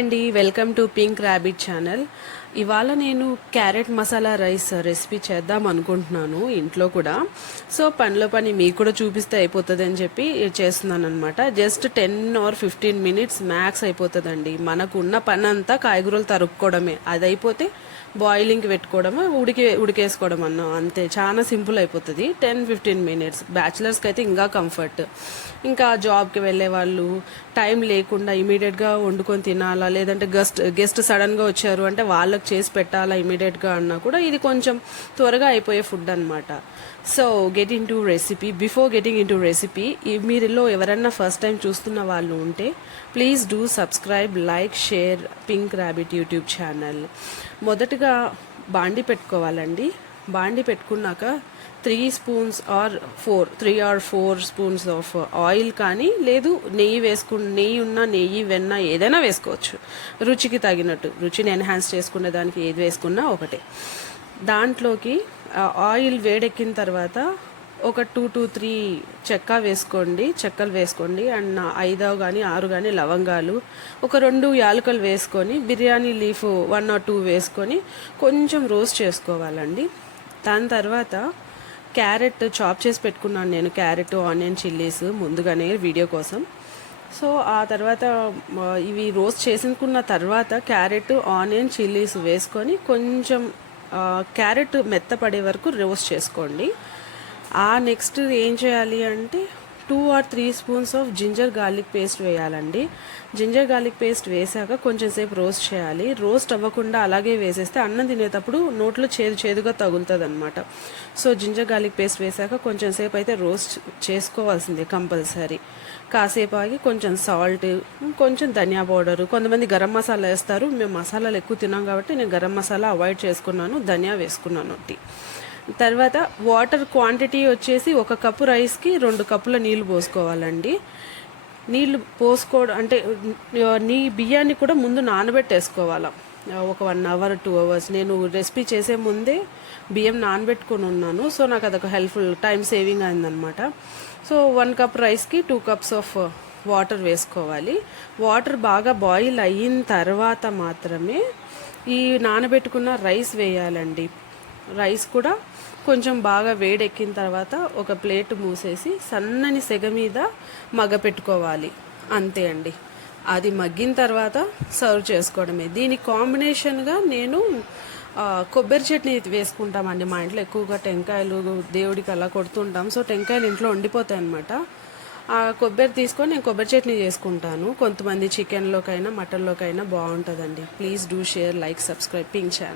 అండి, welcome to pink rabbit channel. ఇవాళ నేను క్యారెట్ మసాలా రైస్ రెసిపీ చేద్దాం అనుకుంటున్నాను ఇంట్లో కూడా. సో పనిలో పని మీకు కూడా చూపిస్తే అయిపోతుంది అని చెప్పి చేస్తున్నాను అనమాట. జస్ట్ 10 or 15 minutes మ్యాక్స్ అయిపోతుందండి. మనకు ఉన్న పని అంతా కాయగూరలు తరుక్కోవడమే, అది అయిపోతే బాయిలింగ్కి పెట్టుకోవడము, ఉడికేసుకోవడం అన్నం, అంతే. చాలా సింపుల్ అయిపోతుంది. 10-15 minutes. బ్యాచిలర్స్కి అయితే ఇంకా కంఫర్ట్. ఇంకా జాబ్కి వెళ్ళే వాళ్ళు టైం లేకుండా ఇమీడియట్గా వండుకొని తినాలా, లేదంటే గెస్ట్ సడన్గా వచ్చారు అంటే వాళ్ళకి చేసి పెట్టాలా ఇమీడియట్గా అన్నా కూడా ఇది కొంచెం త్వరగా అయిపోయే ఫుడ్ అనమాట. So get into recipe. Before getting into recipe, మీరులో ఎవరన్నా ఫస్ట్ టైం చూస్తున్న వాళ్ళు ఉంటే please do subscribe, like, share pink rabbit YouTube channel. మొదటగా బాండి పెట్టుకోవాలండి. బాండి పెట్టుకున్నాక 3 spoons or 4 spoons of oil కానీ, లేదు నెయ్యి ఉన్న నెయ్యి, వెన్న ఏదైనా వేసుకోవచ్చు, రుచికి తగినట్టు. రుచిని ఎన్హాన్స్ చేసుకునే దానికి ఏది వేసుకున్నా ఒకటే. దాంట్లోకి ఆయిల్ వేడెక్కిన తర్వాత ఒక 2 to 3 చెక్కలు వేసుకోండి. అండ్ 5 కానీ 6 కానీ లవంగాలు, ఒక 2 యాలకులు వేసుకొని, బిర్యానీ లీఫ్ 1 or 2 వేసుకొని కొంచెం రోస్ట్ చేసుకోవాలండి. దాని తర్వాత క్యారెట్ చాప్ చేసి పెట్టుకున్నాను నేను, క్యారెట్, ఆనియన్, చిల్లీస్ ముందుగానే వీడియో కోసం. సో ఆ తర్వాత ఇవి రోస్ట్ చేసుకున్న తర్వాత క్యారెట్, ఆనియన్, చిల్లీస్ వేసుకొని కొంచెం క్యారెట్ మెత్తపడే వరకు రోస్ట్ చేసుకోండి. నెక్స్ట్ ఏం చేయాలి అంటే 2 or 3 spoons of ginger garlic paste వేయాలండి. జింజర్ గార్లిక్ పేస్ట్ వేసాక కొంచెం సేపు రోస్ట్ చేయాలి. రోస్ట్ అవ్వకుండా అలాగే వేసేస్తే అన్నం తినేటప్పుడు నోట్లో చేదుగా తగులుతుంది అనమాట. సో జింజర్ గార్లిక్ పేస్ట్ వేసాక కొంచెం సేపు అయితే రోస్ట్ చేసుకోవాల్సిందే కంపల్సరీ. కాసేపు ఆగి కొంచెం సాల్ట్, కొంచెం ధనియా పౌడరు, కొంతమంది గరం మసాలా వేస్తారు. మేము మసాలాలు ఎక్కువ తిన్నాం కాబట్టి నేను గరం మసాలా అవాయిడ్ చేసుకున్నాను, ధనియా వేసుకున్నాను ఒకటి. తర్వాత వాటర్ క్వాంటిటీ వచ్చేసి 1 కప్పు రైస్కి 2 కప్పుల నీళ్ళు పోసుకోవాలండి. నీళ్ళు పోసుకోవడం అంటే బియ్యాన్ని కూడా ముందు నానబెట్టేసుకోవాలి ఒక 1 hour 2 hours. నేను రెసిపీ చేసే ముందే బియ్యం నానబెట్టుకొని ఉన్నాను. సో నాకు అదొక హెల్ప్ఫుల్, టైం సేవింగ్ అయిందనమాట. సో 1 cup రైస్కి 2 cups ఆఫ్ వాటర్ వేసుకోవాలి. వాటర్ బాగా బాయిల్ అయిన తర్వాత మాత్రమే ఈ నానబెట్టుకున్న రైస్ వేయాలండి. రైస్ కూడా కొంచెం బాగా వేడెక్కిన తర్వాత ఒక ప్లేట్ మూసేసి సన్నని సెగ మీద మగ్గపెట్టుకోవాలి, అంతే అండి. అది మగ్గిన తర్వాత సర్వ్ చేసుకోవడమే. దీనికి కాంబినేషన్గా నేను కొబ్బరి చట్నీ వేసుకుంటామండి. మా ఇంట్లో ఎక్కువగా టెంకాయలు దేవుడికి అలా కొడుతుంటాం. సో టెంకాయలు ఇంట్లో వండిపోతాయి అనమాట. కొబ్బరి తీసుకొని నేను కొబ్బరి చట్నీ చేసుకుంటాను. కొంతమంది చికెన్లోకైనా మటన్లోకైనా బాగుంటుందండి. Please do share, like, subscribe pink channel.